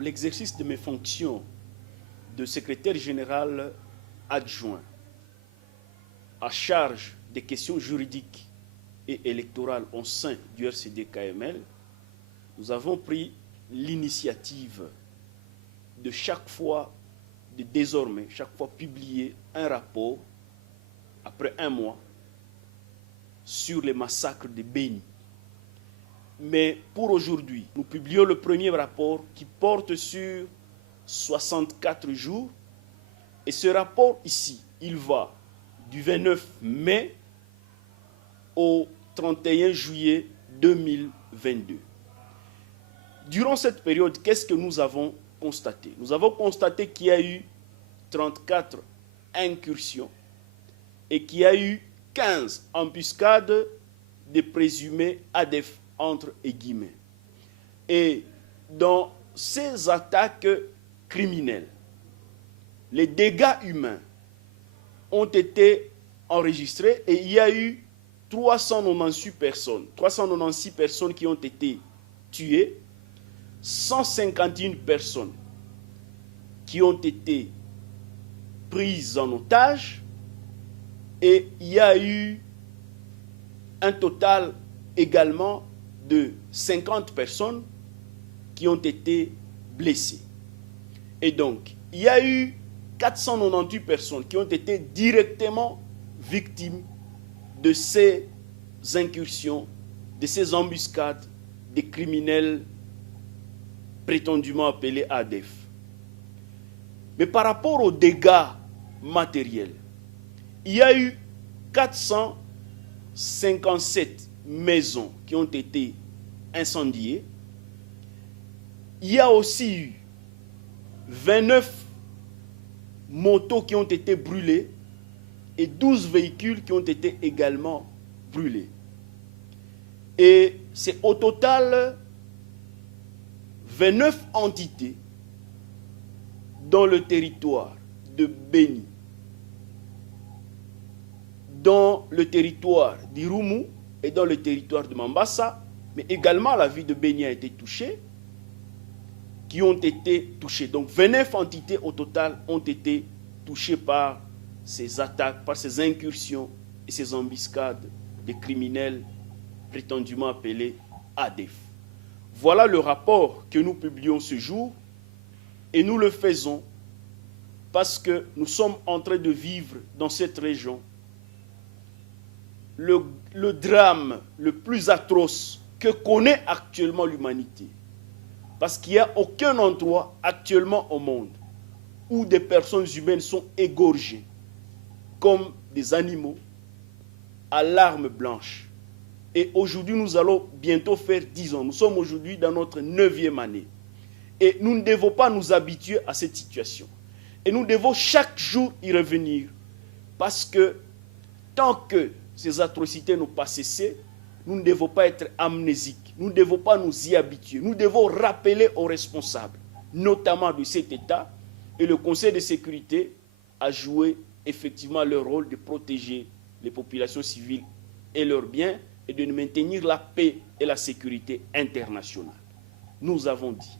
dans l'exercice de mes fonctions de secrétaire général adjoint à charge des questions juridiques et électorales au sein du RCD-KML, nous avons pris l'initiative de désormais, chaque fois publier un rapport après un mois sur les massacres de Béni. Mais pour aujourd'hui, nous publions le premier rapport qui porte sur 64 jours. Et ce rapport ici, il va du 29 mai au 31 juillet 2022. Durant cette période, qu'est-ce que nous avons constaté? Nous avons constaté qu'il y a eu 34 incursions et qu'il y a eu 15 embuscades de présumés ADF entre guillemets. Et dans ces attaques criminelles, les dégâts humains ont été enregistrés et il y a eu 396 personnes qui ont été tuées, 151 personnes qui ont été prises en otage et il y a eu un total également de 50 personnes qui ont été blessées. Et donc, il y a eu 498 personnes qui ont été directement victimes de ces incursions, de ces embuscades des criminels prétendument appelés ADF. Mais par rapport aux dégâts matériels, il y a eu 457 maisons qui ont été incendiées. Il y a aussi eu 29 motos qui ont été brûlées et 12 véhicules qui ont été également brûlés. Et c'est au total 29 entités dans le territoire de Béni, dans le territoire d'Irumu et dans le territoire de Mambasa, mais également la ville de Béni a été touchée, qui ont été touchées. Donc 29 entités au total ont été touchées par ces attaques, par ces incursions et ces embuscades des criminels prétendument appelés ADF. Voilà le rapport que nous publions ce jour et nous le faisons parce que nous sommes en train de vivre dans cette région le drame le plus atroce que connaît actuellement l'humanité. Parce qu'il n'y a aucun endroit actuellement au monde où des personnes humaines sont égorgées comme des animaux à l'arme blanche. Et aujourd'hui, nous allons bientôt faire 10 ans. Nous sommes aujourd'hui dans notre 9e année. Et nous ne devons pas nous habituer à cette situation. Et nous devons chaque jour y revenir. Parce que tant que ces atrocités n'ont pas cessé, nous ne devons pas être amnésiques. Nous ne devons pas nous y habituer. Nous devons rappeler aux responsables, notamment de cet État, et le Conseil de sécurité a joué effectivement leur rôle de protéger les populations civiles et leurs biens et de maintenir la paix et la sécurité internationale. Nous avons dit